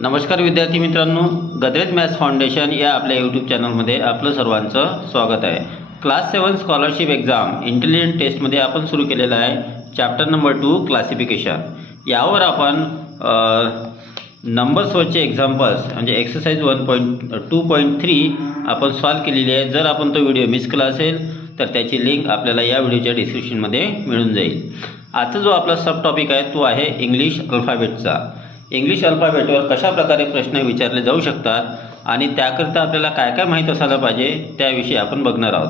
नमस्कार विद्यार्थी मित्रांनो, गद्रेज मॅथ्स फाउंडेशन या आपल्या यूट्यूब चॅनलमध्ये आपलं सर्वांचं स्वागत आहे. क्लास 7 स्कॉलरशिप एक्झाम इंटेलिजंट टेस्टमध्ये आपण सुरू केलेलं आहे चॅप्टर नंबर 2 क्लासिफिकेशन. यावर आपण नंबर्सवरचे एक्झाम्पल्स म्हणजे एक्सरसाइज 1.2.3 आपण सॉल्व केलेली आहे. जर आपण तो व्हिडिओ मिस केला असेल तर त्याची लिंक आपल्याला या व्हिडिओच्या डिस्क्रिप्शनमध्ये मिळून जाईल. आजचा जो आपला सब टॉपिक आहे तो आहे इंग्लिश अल्फाबेटचा. इंग्लिश अल्फाबेटवर कशा प्रकारे प्रश्न विचारले जाऊ शकतात आणि त्याकरिता आपल्याला काय काय माहीत असायला पाहिजे त्याविषयी आपण बघणार आहोत.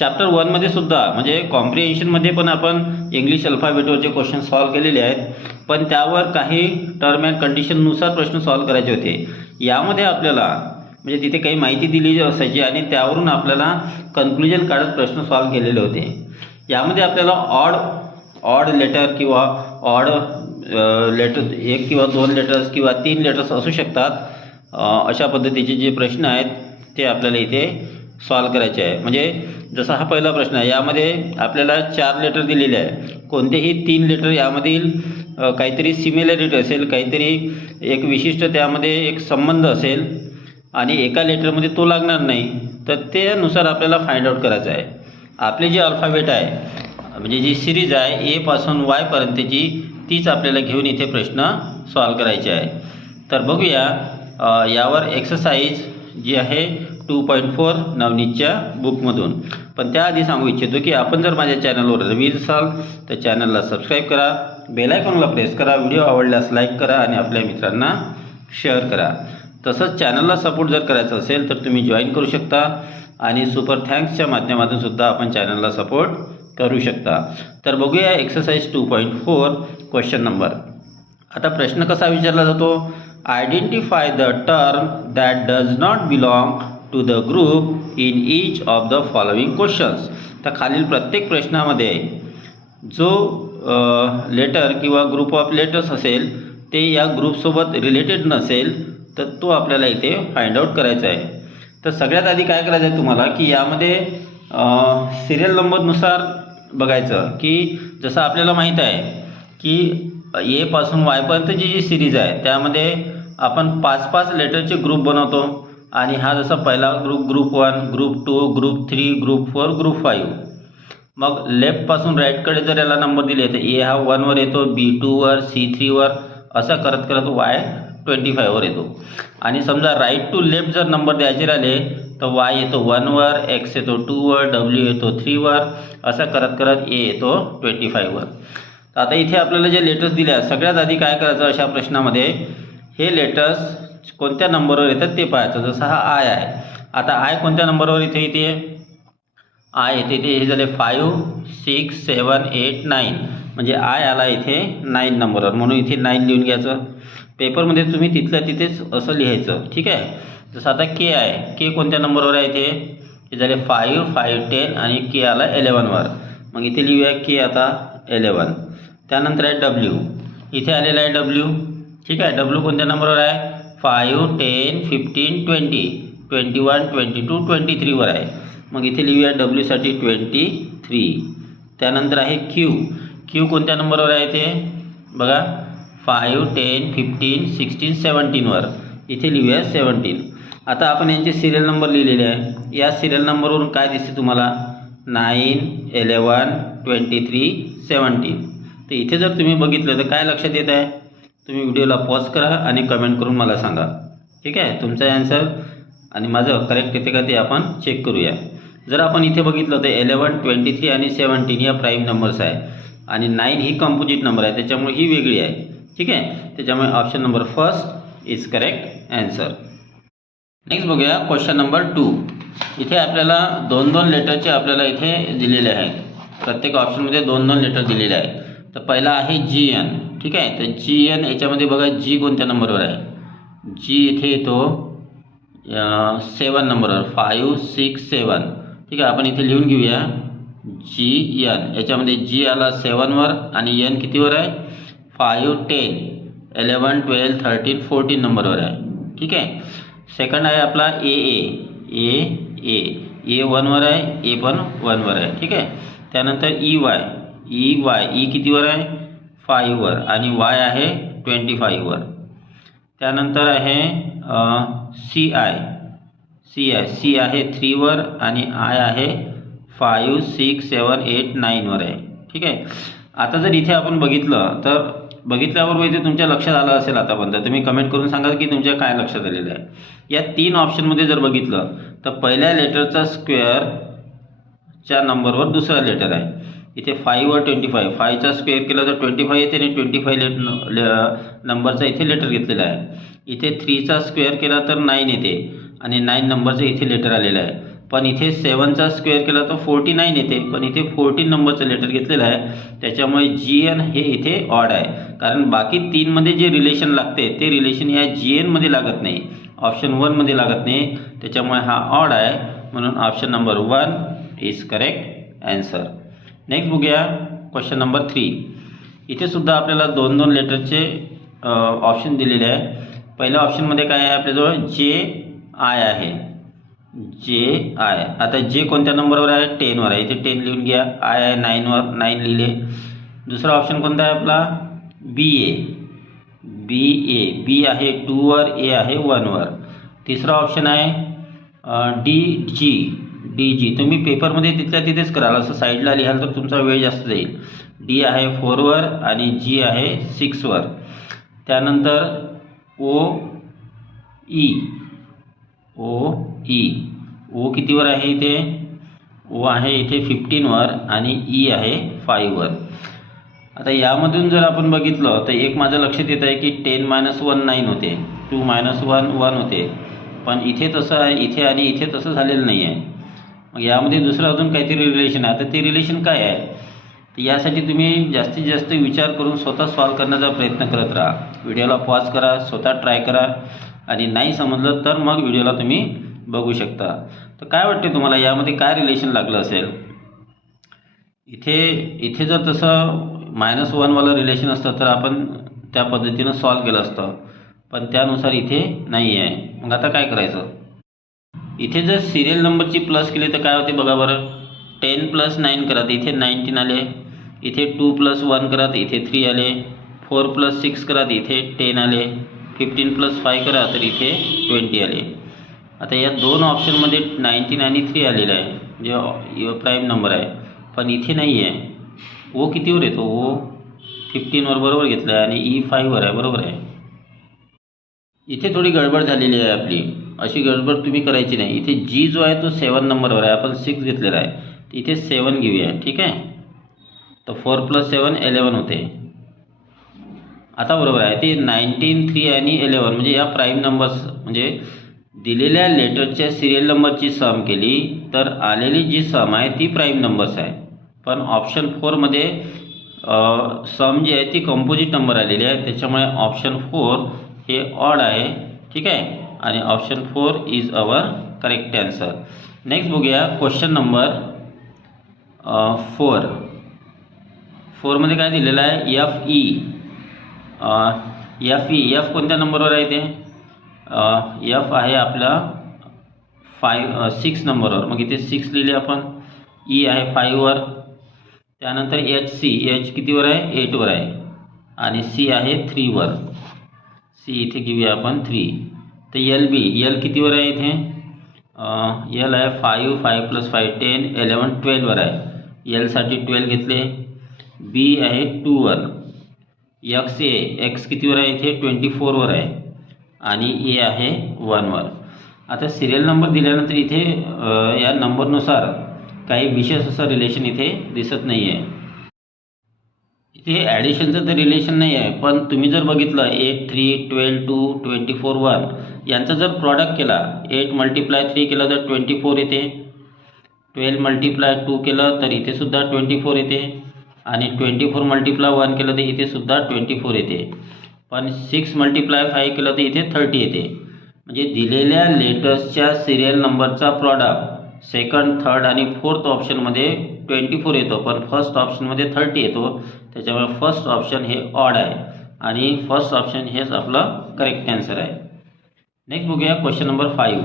चॅप्टर 1 मध्ये सुद्धा म्हणजे कॉम्प्रिहेन्शनमध्ये पण आपण इंग्लिश अल्फाबेटवरचे क्वेश्चन सॉल्व केलेले आहेत, पण त्यावर काही टर्म अँड कंडिशननुसार प्रश्न सॉल्व करायचे होते. यामध्ये आपल्याला म्हणजे तिथे काही माहिती दिली असायची आणि त्यावरून आपल्याला कन्क्लुजन काढत प्रश्न सॉल्व केलेले होते. यामध्ये आपल्याला ऑड लेटर किंवा ऑड लेटर 1 किंवा 2 लेटर्स किंवा 3 लेटर्स असू शकतात. अशा पद्धतीचे जे प्रश्न आहेत ते आपल्याला इथे सॉल्व करायचे आहे. म्हणजे जसा हा पहिला प्रश्न आहे, यामध्ये आपल्याला 4 लेटर दिलेले आहे. कोणतेही 3 लेटर यामधील काहीतरी सिमिलॅरिटी असेल, काहीतरी एक विशिष्ट त्यामध्ये एक संबंध असेल आणि एका लेटरमध्ये तो लागणार नाही, तर त्यानुसार आपल्याला फाइंड आउट करायचं आहे. आपले जे अल्फाबेट आहे म्हणजे जी सिरीज आहे ए पासून वाय पर्यंतची तीच आपल्याला घेऊन इथे प्रश्न सॉल्व करायचे आहे. तर बघूया यावर एक्सरसाइज जी आहे 2.4 नवनीतच्या बुकमधून. पण त्याआधी सांगू इच्छितो की आपण जर माझ्या चॅनलवर नवीन असाल तर चॅनलला सबस्क्राईब करा, बेल आयकॉनला प्रेस करा, व्हिडिओ आवडल्यास लाईक करा आणि आपल्या मित्रांना शेअर करा. तसंच चॅनलला सपोर्ट जर करायचा असेल तर तुम्ही जॉईन करू शकता आणि सुपर थँक्सच्या माध्यमातून सुद्धा आपण चॅनलला सपोर्ट करू शकता. तर बघूया एक्सरसाइज 2.4 क्वेश्चन नंबर. आता प्रश्न कसा विचारला जातो, identify the term that does not belong to the group in each of the following questions. तर खालील प्रत्येक प्रश्नामध्ये जो लेटर किंवा ग्रुप ऑफ लेटर्स असेल ते या ग्रुपसोबत रिलेटेड नसेल तर तो आपल्याला इथे फाइंड आउट करायचा आहे. तर सगळ्यात आधी काय करायचं आहे तुम्हाला की यामध्ये सिरियल नंबरनुसार बघायचं की जसं आपल्याला माहीत आहे की ए पासून वायपर्यंतची जी सिरीज आहे त्यामध्ये आपण 5-5 लेटरचे ग्रुप बनवतो आणि हा जसा पहिला group 1, group 2, group 3, group 4, group 5. मग लेफ्टपासून राईटकडे जर याला नंबर दिले तर ए हा 1 वर येतो, बी 2 वर, सी 3 वर, असं करत करत वाय 25 वर येतो. आणि समजा राईट टू लेफ्ट जर नंबर द्यायचे राहिले तर वाय येतो 1 वर, एक्स येतो 2 वर, डब्ल्यू येतो 3 वर, असं करत करत ए येतो 25 वर. तर आता इथे आपल्याला जे लेटर्स दिले आहेत सगळ्यात आधी काय करायचं अशा प्रश्नामध्ये, हे लेटर्स कोणत्या नंबरवर येतात ते पाहायचं. जसं हा आय आहे, आता आय कोणत्या नंबरवर इथे आय येते ते हे झाले 5, 6, 7, 8, 9. म्हणजे आय आला इथे 9 नंबरवर, म्हणून इथे 9 लिहून घ्यायचं. पेपरमध्ये तुम्ही तिथल्या तिथेच असं लिहायचं, ठीक आहे. जसं आता के आहे, के कोणत्या नंबरवर आहे इथे, हे झाले 5, 5, 10 आणि के आला 11 वर. मग इथे लिहूया के आता 11. त्यानंतर आहे डब्ल्यू, इथे आलेला आहे डब्ल्यू, ठीक आहे. डब्ल्यू कोणत्या नंबरवर आहे, 5, 10, 15, 20, 21, 22, 23 वर आहे. मग इथे लिहूया डब्ल्यूसाठी 23. त्यानंतर आहे क्यू, क्यू कोणत्या नंबरवर आहे इथे बघा, 5, 10, 15, 16, 17 वर. इथे लिहूया 17. आता आपण यांचे सिरियल नंबर लिहिलेले आहे. या सिरियल नंबरवरून काय दिसते तुम्हाला, 9, 11, 23, 17. तर इथे जर तुम्ही बघितलं तर काय लक्षात येत आहे, तुम्ही व्हिडिओला पॉज करा आणि कमेंट करून मला सांगा, ठीक आहे. तुमचा ॲन्सर आणि माझं करेक्ट येते का ते आपण चेक करूया. जर आपण इथे बघितलं तर 11, 23 आणि 17 या प्राईम नंबर्स आहे आणि 9 ही कंपोजिट नंबर आहे, त्याच्यामुळे ही वेगळी आहे, ठीक आहे. त्याच्यामुळे option number first is correct answer. Next बघूया क्वेश्चन नंबर 2. इथे आपल्याला 2-2 लेटरचे आपल्याला इथे दिलेले आहेत. प्रत्येक ऑप्शनमध्ये 2-2 लेटर दिलेले आहेत. तर पहिला आहे जी एन, ठीक आहे. तर जी एन याच्यामध्ये बघा जी कोणत्या नंबरवर आहे, जी इथे येतो 7 नंबरवर, 5, 6, 7, ठीक आहे. आपण इथे लिहून घेऊया जी एन. याच्यामध्ये जी आला 7 वर आणि एन कितीवर आहे, 5, 10, 11, 12, 13, 14 नंबरवर आहे, ठीक आहे. सेकंड आहे आपला ए ए ए ए 1 वर आहे, ए पण 1 वर आहे, ठीक आहे. त्यानंतर ई वाय ई कितीवर आहे, 5 वर आणि वाय आहे 25 वर. त्यानंतर आहे सी आय. सी आहे 3 वर आणि आय आहे 5, 6, 7, 8, 9 वर आहे. ठीक आहे. आता जर इथे आपण बघितलं तर बघितल्यावर इथे तुमच्या लक्षात आलं असेल आतापर्यंत. तुम्ही कमेंट करून सांगा की तुमच्या काय लक्षात आलेलं आहे. या 3 ऑप्शनमध्ये जर बघितलं तर पहिल्या लेटरचा स्क्वेअरच्या नंबरवर दुसरा लेटर आहे. इथे 5 वर 25, 5चा स्क्वेअर केला तर 25 येते आणि 25 नंबरचा इथे लेटर घेतलेला आहे. इथे 3चा स्क्वेअर केला तर 9 येते आणि 9 नंबरचं इथे लेटर आलेलं आहे. पण इथे 7चा स्क्वेअर केला तर 49 येते, पण इथे 14 नंबरचं लेटर घेतलेलं आहे. त्याच्यामुळे GN हे इथे ऑड आहे. कारण बाकी 3मध्ये जे रिलेशन लागते ते रिलेशन या GNमध्ये लागत नाही, ऑप्शन 1मध्ये लागत नाही. त्याच्यामुळे हा ऑड आहे. म्हणून option number 1 is correct answer. Next बघूया क्वेश्चन नंबर 3. इथे सुद्धा आपल्याला 2-2 लेटरचे ऑप्शन दिलेले आहे. पहिल्या ऑप्शनमध्ये काय आहे आपल्याजवळ JI आहे. JI. आता जे कोणत्या नंबरवर आहे 10 वर आहे. इथे 10 लिहून घ्या. आय आहे 9 वर, 9 लिहिले. दुसरा ऑप्शन कोणता आहे आपला BA. बी आहे 2 वर, A आहे 1 वर. तिसरा ऑप्शन आहे DG. तुम्ही पेपरमध्ये तिथल्या तिथेच कराल, असं साईडला लिहाल तर तुमचा वेळ जास्त जाईल. D आहे 4 वर आणि G आहे 6 वर. त्यानंतर OE. O कितीवर आहे इथे? O आहे इथे 15 वर आणि E आहे 5 वर. आता यामधून जर आपण बघितलं तर एक माझं लक्षात येत आहे की 10 - 1 9 होते, 2 - 1 1 होते. पण इथे तसं आहे, इथे आणि इथे तसं झालेलं नाही आहे. मग यामध्ये दुसरं अजून काहीतरी रिलेशन आहे. तर ते रिलेशन काय आहे? तर यासाठी तुम्ही जास्तीत जास्त विचार करून स्वतः सॉल्व करण्याचा प्रयत्न करत राहा. व्हिडिओला पॉज करा, स्वतः ट्राय करा आणि नाही समजलं तर मग व्हिडिओला तुम्ही बघू शकता. तर काय वाटते तुम्हाला यामध्ये काय रिलेशन लागलं असेल? इथे जर तसं -1 वाला रिलेशन असतं तर आपण त्या पद्धतीनं सॉल्व केलं असतं, पण त्यानुसार इथे नाही आहे. मग आता काय करायचं? इथे जर सिरियल नंबरची प्लस केली तर काय होते बघा बरं. 10 + 9 करा तर इथे 19 आले. इथे 2 + 1 करा तर इथे 3 आले. 4 + 6 करा तर इथे 10 आले. 15 + 5 करा तर इथे 20 आले. आता या 2 ऑप्शनमध्ये 19 आणि 3 आलेलं आहे जे प्राईम नंबर आहे, पण इथे नाही आहे. O कितीवर येतो? O 15 वर बरोबर घेतला आहे आणि E 5 वर आहे, बरोबर आहे. इथे थोडी गडबड झालेली आहे आपली. अशी गडबड तुम्ही करायची नाही. इथे G जो आहे तो 7 नंबरवर आहे, आपण 6 घेतलेला आहे. इथे 7 घेऊया. ठीक आहे. तर 4 + 7 11 होते. आता बरोबर आहे. ते 19, 3 आणि 11 म्हणजे या प्राईम नंबर्स म्हणजे दिलेल्या लेटरच्या सिरियल नंबरची सम केली तर आलेली जी सम आहे ती प्राईम नंबर्स आहे. पण ऑप्शन 4मध्ये सम जी आहे ती कंपोजिट नंबर आलेली आहे. त्याच्यामुळे ऑप्शन 4 हे ऑड आहे. ठीक आहे. आणि option 4 is our correct answer. Next बघूया क्वेश्चन नंबर 4. 4मध्ये काय दिलेलं आहे? F कोणत्या नंबरवर आहे ते? F आहे आपला 6 नंबरवर. मग इथे 6 लिहिले आपण. E आहे 5 वर. त्यानंतर H कितीवर आहे? 8 वर आहे आणि C आहे 3 वर. C इथे घेऊया आपण 3. तर L कितीवर आहे इथे? L आहे 5, 5 + 5 10, 11 12 वर आहे. L साठी 12 घेतले. B आहे 2 वर. X कितीवर आहे इथे? 24 वर आहे आणि A आहे 1 वर. आता सिरियल नंबर दिल्यानंतर इथे या नंबरनुसार काही विशेष असं रिलेशन इथे दिसत नाही आहे. इथे ॲडिशनचं तर रिलेशन नाही आहे, पण तुम्ही जर बघितलं 8 3 12 2 24 1 यांचा जर प्रॉडक्ट केला, 8 × 3 केलं तर 24 येते. 12 × 2 केलं तर इथे सुद्धा 24 येते आणि 24 × 1 केलं तर इथे सुद्धा 24 येते. पण 6 × 5 केलं तर इथे 30 येते. म्हणजे दिलेल्या लेटर्सच्या सिरियल नंबरचा प्रॉडक्ट सेकंड, थर्ड आणि फोर्थ ऑप्शनमध्ये 24 येतो, पण फर्स्ट ऑप्शनमध्ये 30 येतो. त्याच्यामुळे फर्स्ट ऑप्शन हे ऑड आहे आणि फर्स्ट ऑप्शन हेच आपलं करेक्ट ॲन्सर आहे. नेक्स्ट बघूया question number 5.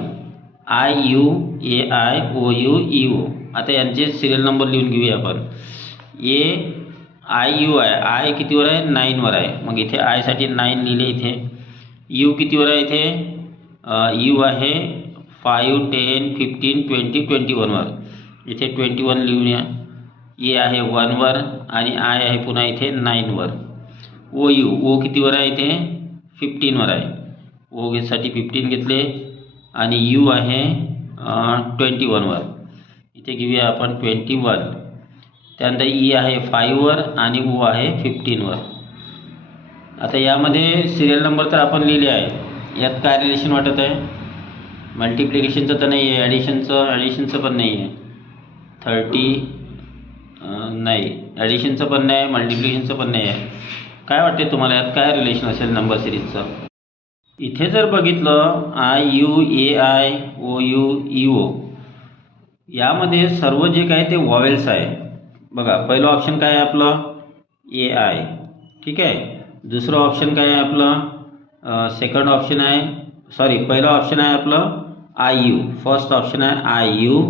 IU AI OU EO. आता यांचे सिरियल नंबर लिहून घेऊया आपण. IU आहे. I कितीवर आहे? 9 वर आहे. मग इथे I साठी 9 लिहिले इथे. यू कितीवर आहे इथे? यू आहे 5, 10, 15, 20, 21वर. इथे 21 लिहून या. ए आहे 1वर आणि आय आहे पुन्हा इथे 9वर. ओ यू, ओ कितीवर आहे इथे? 15वर आहे. ओ साठी 15 घेतले आणि यू आहे 21वर. इथे घेऊया आपण 21. त्यानंतर ई आहे 5वर आणि ओ आहे 15वर. आता यामध्ये सिरियल नंबर तर आपण लिहिले आहे. यात काय रिलेशन वाटत आहे? मल्टिप्लिकेशनचं तर नाही आहे, ॲडिशनचं पण नाही आहे. 30 नाही, ॲडिशनचं पण नाही, मल्टिप्लिकेशनचं पण नाही आहे. काय वाटते तुम्हाला यात काय रिलेशन असेल नंबर सिरीजचं? इथे जर बघितलं I U, A I, O U, E O, यामध्ये सर्व जे काय ते वॉवेल्स आहे. बघा, पहिलं ऑप्शन काय आहे आपलं? ए आय. ठीक आहे. दुसरं ऑप्शन काय आहे आपलं? सेकंड ऑप्शन आहे, सॉरी, पहिलं ऑप्शन आहे आपलं आय यू. फर्स्ट ऑप्शन आहे आय यू.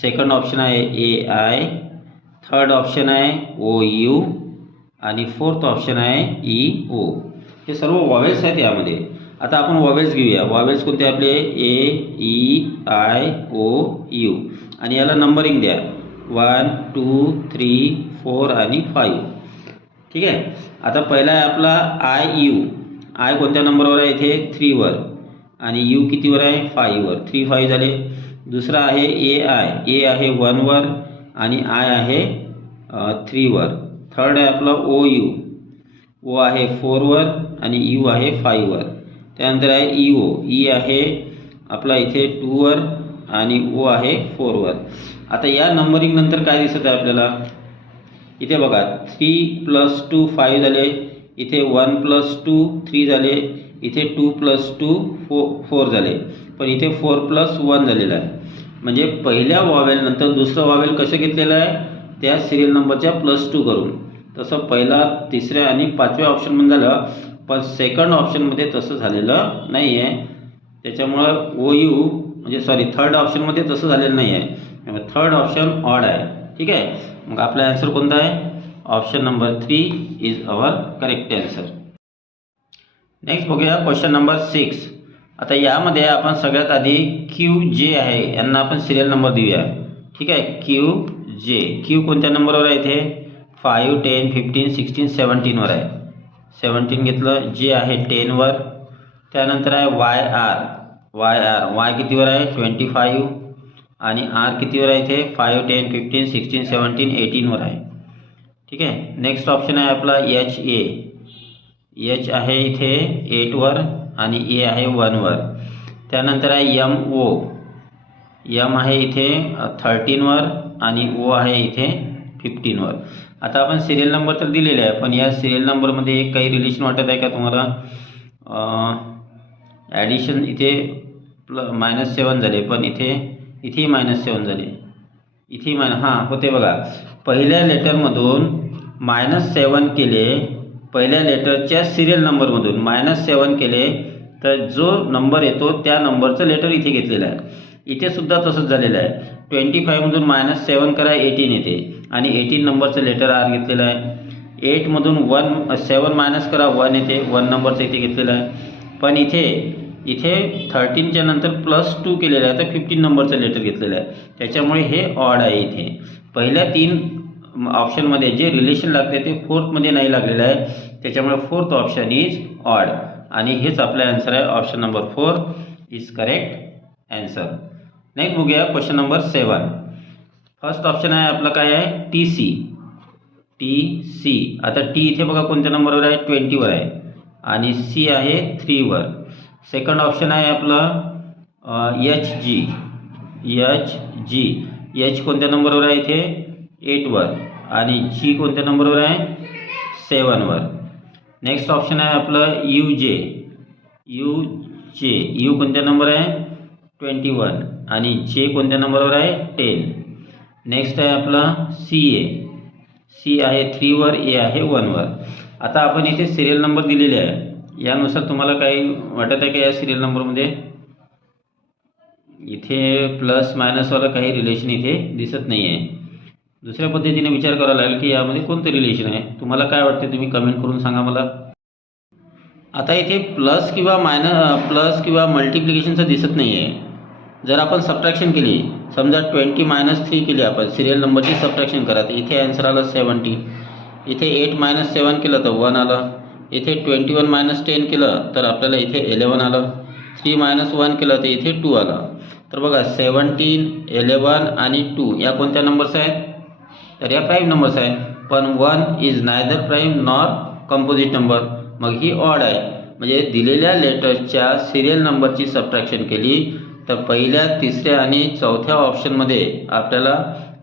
सेकंड ऑप्शन आहे ए आय. थर्ड ऑप्शन आहे ओ यू आणि फोर्थ ऑप्शन आहे ई ओ. हे सर्व वॉवेल्स आहेत यामध्ये. आता आपण वॉवेल्स घेऊया. वॉवेल्स कोणते आपले? ए, ई, आय, ओ, यू. आणि याला नंबरिंग द्या. 1, 2, 3, 4 आणि 5. ठीक आहे. आता पहिला आहे आपला आय यू. आय कोणत्या नंबरवर आहे इथे? 3वर. आणि यू कितीवर आहे? 5वर. 3, 5 झाले. दुसरा आहे ए आय. ए आहे 1वर आणि आय आहे 3वर. थर्ड आहे आपला ओ यू. ओ आहे 4वर आणि यू आहे 5वर. त्यानंतर आहे ई ओ. ई आहे आपला इथे 2वर आणि ओ आहे 4वर. आता या नंबरिंग नंतर काय दिसत आहे आपल्याला? इथे बघा, 3 + 2 5 झाले. इथे 1 + 2 3 झाले. इथे 2 + 2 4 झाले. पण इथे 4 + 1 झालेला आहे. म्हणजे पहिल्या वॉवेल नंतर दुसरं वॉवेल कसं घेतलेलं आहे? त्या सिरियल नंबरच्या +2 करून. तसं पहिला, तिसऱ्या आणि 5व्या ऑप्शनमध्ये झालं, पण सेकंड ऑप्शनमध्ये तसं झालेलं नाही आहे. त्याच्यामुळं ओ यू म्हणजे सॉरी थर्ड ऑप्शनमध्ये तसं झालेलं नाही आहे. त्यामुळे थर्ड ऑप्शन ऑड आहे. ठीक आहे. मग आपला आन्सर कोणता आहे? Option number 3 is our correct answer. Next बघूया क्वेश्चन नंबर 6. आता यामध्ये आपण सगळ्यात आधी क्यू जे आहे यांना आपण सिरियल नंबर देऊया. ठीक आहे. क्यू जे. क्यू कोणत्या नंबरवर आहे इथे? 5, 10, 15, 16, 17वर आहे. 17 घेतलं. जे आहे 10वर. त्यानंतर आहे Y R. Y R, Y कितीवर आहे? 25. आणि आर कितीवर आहे इथे? 5, 10, 15, 16, 17, 18वर आहे. ठीक आहे. नेक्स्ट ऑप्शन आहे आपला एच ए. एच आहे इथे 8वर आणि ए आहे 1वर. त्यानंतर आहे एम ओ. एम आहे इथे 13वर आणि ओ आहे इथे 15वर. आता आपण सिरियल नंबर तर दिलेले आहे, पण या सिरियल नंबरमध्ये काही रिलेशन वाटत आहे का तुम्हाला? ॲडिशन इथे -7 झाले, पण इथे -7 झाले. इथे हां होते बघा. पहिल्या लेटरमधून -7 केले. पहिल्या लेटरच्या सिरियल नंबरमधून -7 केले तर जो नंबर येतो त्या नंबरचं लेटर इथे घेतलेलं आहे. इथे सुद्धा तसंच झालेलं आहे. 25मधून -7 करा 18 येते आणि 18 नंबरचं लेटर आर घेतलेलं आहे. 8मधून 7 मायनस करा 1 येते. 1 नंबरचं इथे घेतलेलं आहे. पण इथे 13च्या नंतर +2 केलेलं आहे तर 15 नंबरचं लेटर घेतलेलं आहे. त्याच्यामुळे हे ऑड आहे. इथे पहिल्या 3 ऑप्शनमध्ये जे रिलेशन लागते ते फोर्थमध्ये नाही लागलेलं आहे. त्याच्यामुळे फोर्थ ऑप्शन इज ऑड आणि हेच आपलं आन्सर आहे. Option number 4 is correct answer. Next बघूया क्वेश्चन नंबर 7. फर्स्ट ऑप्शन आहे आपलं काय आहे? T C. T C. आता टी इथे बघा कोणत्या नंबरवर आहे? 20वर आहे आणि सी आहे 3वर. सेकंड ऑप्शन आहे आपलं H G. H G. H कोणत्या नंबरवर आहे इथे? 8वर आणि जी कोणत्या नंबरवर आहे? 7वर. नेक्स्ट ऑप्शन आहे आपलं यू जे. यू जे. यू कोणत्या नंबर आहे? 21 आणि जे कोणत्या नंबरवर आहे? 10. नेक्स्ट आहे आपला सी ए. सी आहे 3वर, ए आहे 1वर. आता आपण इथे सिरियल नंबर दिलेले आहे. यानुसार तुम्हाला काही वाटत आहे का या सिरियल नंबरमध्ये? इथे प्लस मायनसवाला काही रिलेशन इथे दिसत नाही आहे. दुसऱ्या पद्धतीने विचार करावा लागेल की यामध्ये कोणतं रिलेशन आहे. तुम्हाला काय वाटते? तुम्ही कमेंट करून सांगा मला. आता इथे प्लस किंवा मल्टिप्लिकेशनचं दिसत नाही आहे. जर आपण सबट्रॅक्शन केली, समजा 20 - 3 केली आपण, सिरियल नंबरची सबट्रॅक्शन करा, तर इथे आन्सर आलं 70. इथे 8 - 7 केलं तर 1 आलं. इथे 21 - 10 केलं तर आपल्याला इथे 11 आलं. 3 - 1 केलं तर इथे 2 आलं. तर बघा 17, 11 आणि 2 या कोणत्या नंबर्स आहेत? तर या प्राईम नंबर्स आहेत. पण 1 is neither prime nor composite number, मग ही ऑड आहे. म्हणजे दिलेल्या लेटर्सच्या सिरियल नंबरची सबट्रॅक्शन केली तर पहिल्या, तिसऱ्या आणि चौथ्या ऑप्शनमध्ये आपल्याला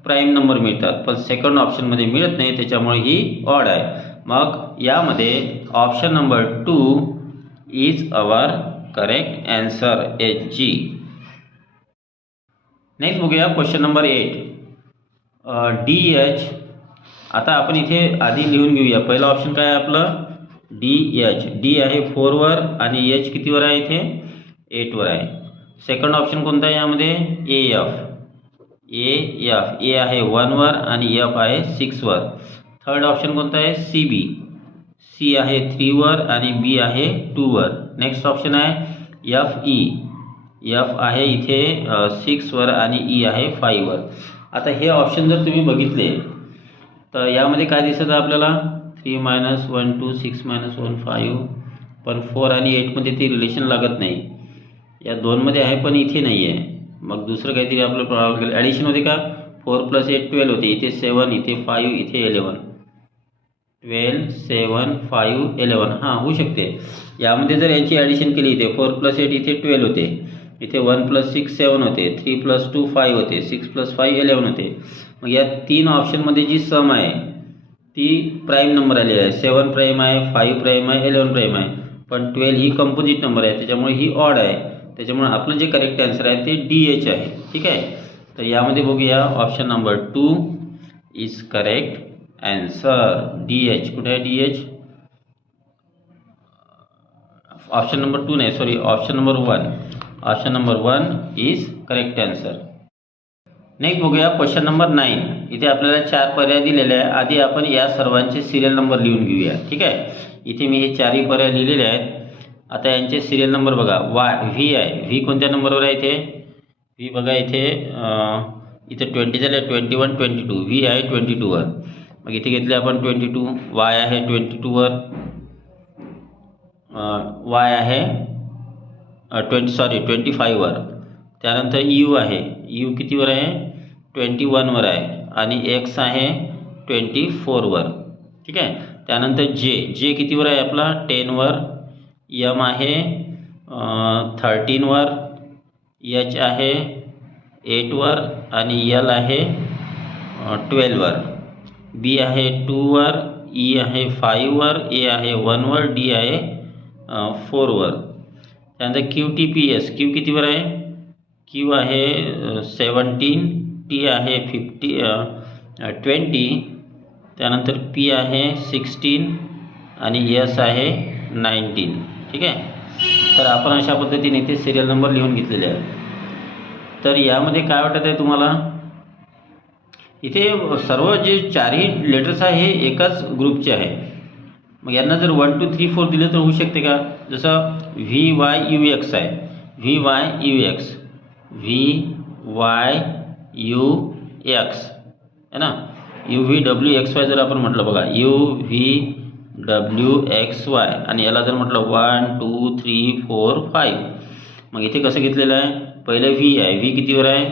प्राईम नंबर मिळतात, पण सेकंड ऑप्शनमध्ये मिळत नाही, त्याच्यामुळे ही ऑड आहे. मग यामध्ये option number 2 is our correct answer, HG. Next बघूया क्वेश्चन नंबर 8. DH. आता आपण इथे आधी लिहून घेऊया. पहिला ऑप्शन काय आहे आपलं? DH. D आहे 4 वर आणि H कितीवर आहे? इथे 8 वर आहे. सेकंड ऑप्शन कोणता आहे यामध्ये? AF. A आहे 1 वर आणि F आहे 6 वर. थर्ड ऑप्शन कोणता आहे? CB. C आहे 3 वर आणि B आहे 2 वर. नेक्स्ट ऑप्शन आहे FE. F आहे इथे 6 वर आणि E आहे 5 वर. आता हे ऑप्शन जर तुम्ही बघितले तर यामध्ये काय दिसतं आपल्याला? 3 - 1 2 6 - 1 5. पण 4 आणि 8 मध्ये ते रिलेशन लागत नाही. या 2 मध्ये आहे पण इथे नाही आहे. मग दुसरं काहीतरी आपलं प्रॉब्लेम केलं. ॲडिशन होते का? 4 + 8 12 होते. इथे 7, इथे 5, इथे 11. 12 7 5 11. हां, होऊ शकते. यामध्ये जर यांची ॲडिशन केली, इथे 4 + 8 इथे 12 होते. इथे 1 + 6 7 होते. 3 + 2 5 होते. 6 + 5 11 होते. मग या 3 ऑप्शनमध्ये जी सम आहे ती प्राईम नंबर आलेली आहे. 7 प्राईम आहे, 5 प्राईम आहे, 11 प्राईम आहे. पण 12 ही कंपोजिट नंबर आहे, त्याच्यामुळे ही ऑड आहे. त्याच्यामुळे आपलं जे करेक्ट आन्सर आहे ते DH आहे. ठीक आहे. तर यामध्ये बघूया option number 2 is correct answer. DH कुठे आहे? DH ऑप्शन नंबर 2 नाही, sorry, option number 1. Option number 1 is correct answer. Next बघूया क्वेश्चन नंबर 9. इथे आपल्याला 4 पर्याय दिलेले आहे. आधी आपण या सर्वांचे सिरियल नंबर लिहून घेऊया. ठीक आहे. इथे मी हे 4ही पर्याय लिहिलेले आहेत. आता यांचे सिरियल नंबर बघा. व्ही आहे. व्ही कोणत्या नंबरवर आहे? इथे व्ही बघा, इथे 20 झाले, 21 22. व्ही आहे 22 वर. मग इथे घेतले आपण 22. वाय आहे 22 वर. वाय आहे 25 वर. त्यानंतर यू आहे. यू कितीवर आहे? 21 वर आहे. आणि एक्स आहे 24 वर. ठीक आहे. त्यानंतर जे कितीवर आहे आपला? 10 वर. एम आहे 13 वर. एच आहे 8 वर आणि एल आहे 12 वर. बी आहे 2 वर. ई आहे 5 वर. ए आहे 1 वर. डी आहे 4 वर. त्यानंतर QTPS. क्यू कितीवर आहे? क्यू आहे 17. टी आहे 20. त्यानंतर पी आहे 16 आणि एस आहे 19. ठीक आहे. तर आपण अशा पद्धतीने इथे सिरियल नंबर लिहून घेतलेले आहे. तर यामध्ये काय वाटत आहे तुम्हाला? इथे सर्व जे 4ही लेटर्स आहे हे एकाच ग्रुपचे आहे. मग यांना जर 1 2 3 4 दिलं तर होऊ शकते का? जसं VYUX आहे. VYUX. VYUX है ना. UVWXY जर आपण म्हटलं बघा, UVWXY आणि याला जर म्हटलं 1 2 3 4 5. मग इथे कसं घेतलेलं आहे? पहिले व्ही आहे. व्ही कितीवर आहे?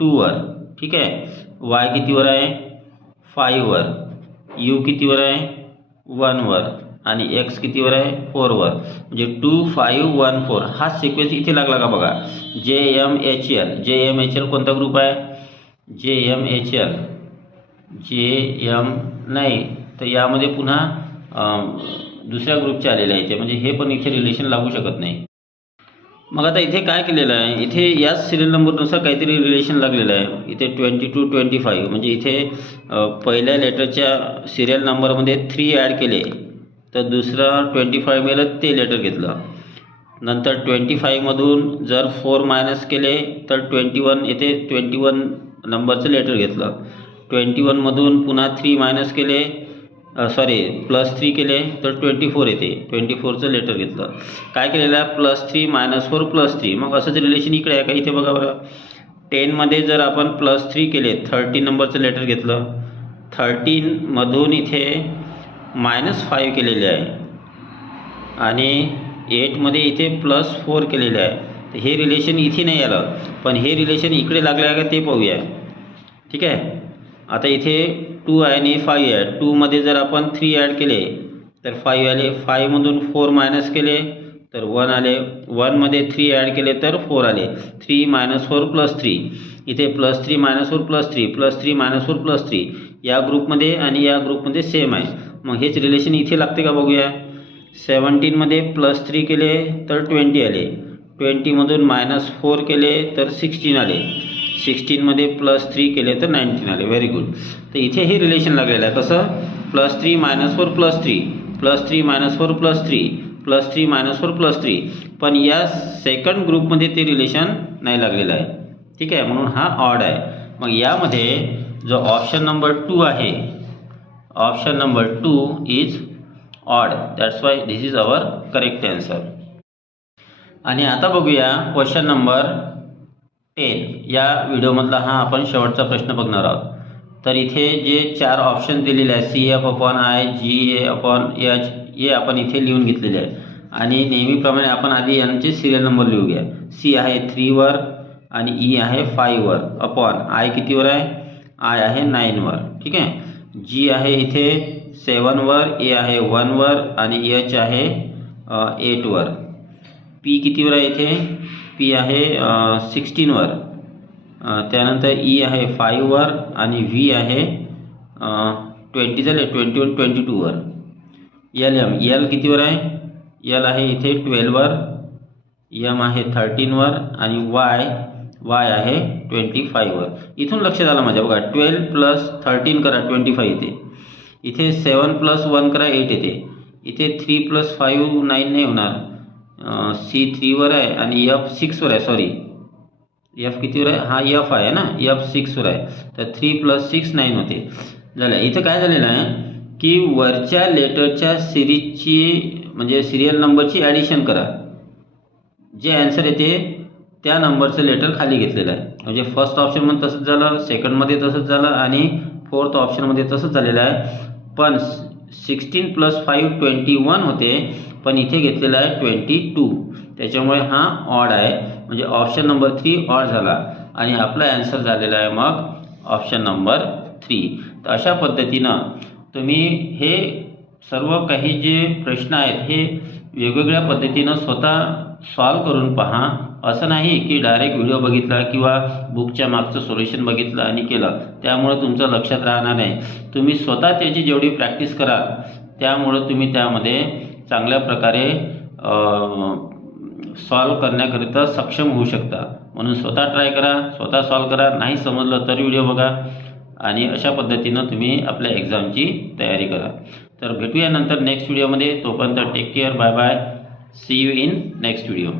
2 वर. ठीक आहे. वाय कितीवर आहे? 5 वर. यू कितीवर आहे? 1 वर. आणि एक्स कितीवर आहे? 4 वर. म्हणजे 2 5 1 4 हा सिक्वेन्स इथे लागला का बघा. JMHL. JMHL कोणता ग्रुप आहे? JMHL. नाही, तर यामध्ये पुन्हा दुसऱ्या ग्रुपचे आलेले आहे ते, म्हणजे हे पण इथे रिलेशन लागू शकत नाही. मग आता इथे काय केलेलं आहे? इथे याच सिरियल नंबरनुसार काहीतरी रिलेशन लागलेलं आहे. इथे 22 25 म्हणजे इथे पहिल्या लेटरच्या सिरियल नंबरमध्ये 3 ॲड केले तर दुसरं 25 मिळालं, ते लेटर घेतलं. नंतर 25मधून जर 4 मायनस केले तर 21 येथे 21 नंबरचं लेटर घेतलं. 21मधून पुन्हा 3 मायनस केले +3 केले तर 24 येते. 24चं लेटर घेतलं. काय केलेलं आहे +3 -4 +3. मग असंच रिलेशन इकडे आहे का इथे बघा बरं. 10मध्ये जर आपण +3 केले 13 नंबरचं लेटर घेतलं. 13मधून इथे -5 केलेले आहे आणि 8मध्ये इथे +4 केलेले आहे. तर हे रिलेशन इथे नाही आलं, पण हे रिलेशन इकडे लागलं आहे का ते पाहूया. ठीक आहे. आता इथे 2 आहे आणि 5 आहे. 2मध्ये जर आपण 3 ॲड केले तर 5 आले. 5मधून 4 मायनस केले तर 1 आले. 1मध्ये 3 ॲड केले तर 4 आले. 3 -4 +3. इथे +3 -4 +3 +3 -4 +3 या ग्रुपमध्ये आणि या ग्रुपमध्ये सेम आहे. मग हेच रिलेशन इथे लागते का बघूया. 17मध्ये +3 केले तर 20 आले. 20मधून -4 केले तर 16 आले. 16मध्ये +3 केले तर 19 आले. Very good. तर इथे हे रिलेशन लागलेलं आहे कसं +3 -4 +3 +3 -4 +3 +3 -4 +3. पण या सेकंड ग्रुपमध्ये ते रिलेशन नाही लागलेलं आहे. ठीक आहे. म्हणून हा ऑड आहे. मग यामध्ये जो ऑप्शन नंबर 2 आहे, option number 2 is odd. That's why this is our correct answer. आणि आता बघूया क्वेश्चन नंबर 10. या व्हिडिओमधला हा आपण शेवटचा प्रश्न बघणार आहोत. तर इथे जे 4 ऑप्शन दिलेले आहेत CF/I GA/H हे आपण इथे लिहून घेतलेले आहे. आणि नेहमीप्रमाणे आपण आधी यांचे सिरियल नंबर लिहूया. C आहे 3 वर आणि E आहे 5 वर अपॉन I कितीवर आहे I आहे 9 वर. ठीक आहे. G आहे इथे 7 वर, A आहे 1 वर आणि H आहे 8 वर. P कितीवर आहे इथे P आहे 16 वर. त्यानंतर E आहे 5 वर आणि V आहे 20 झाले 21 22 वर. L कितीवर आहे L आहे इथे 12 वर. M आहे 13 वर आणि Y आहे 25 वर. इथून लक्षात आलं माझ्या बघा 12 + 13 करा 25 येते. इथे 7 + 1 करा 8 येते. इथे 3 + 5 9 नाही होणार. C 3 वर आहे आणि F 6 वर आहे. सॉरी F कितीवर आहे हा F आहे ना F 6 वर आहे. तर 3 + 6 9 होते. झालं. इथं काय झालेलं आहे की वरच्या लेटरच्या सिरीजची म्हणजे सिरियल नंबरची ॲडिशन करा. जे आन्सर येते त्या नंबरचं लेटर खाली घेतलेलं आहे. म्हणजे फर्स्ट ऑप्शनमध्ये तसंच झालं, सेकंडमध्ये तसंच झालं आणि फोर्थ ऑप्शनमध्ये तसंच झालेलं आहे. पण 16 + 5 21 होते, पण इथे घेतलेलं आहे 22. त्याच्यामुळे हा ऑड आहे. म्हणजे ऑप्शन नंबर 3 ऑड झाला आणि आपला आन्सर झालेला आहे मग ऑप्शन नंबर 3. तर अशा पद्धतीनं तुम्ही हे सर्व काही जे प्रश्न आहेत हे वेगवेगळ्या पद्धतीनं स्वतः सॉल्व करून पहा. असं नाही की डायरेक्ट व्हिडिओ बघितला किंवा बुकच्या मागचं सोल्युशन बघितलं आणि केलं त्यामुळे तुमचं लक्षात राहणार नाही. तुम्ही स्वतः त्याची जेवढी प्रॅक्टिस कराल त्यामुळं तुम्ही त्यामध्ये चांगल्या प्रकारे सॉल्व करण्याकरिता सक्षम होऊ शकता. म्हणून स्वतः ट्राय करा, स्वतः सॉल्व करा. नाही समजलं तर व्हिडिओ बघा आणि अशा पद्धतीनं तुम्ही आपल्या एक्झामची तयारी करा. तर भेटूया नंतर नेक्स्ट व्हिडिओमध्ये. तोपर्यंत take care. Bye bye. See you in next video.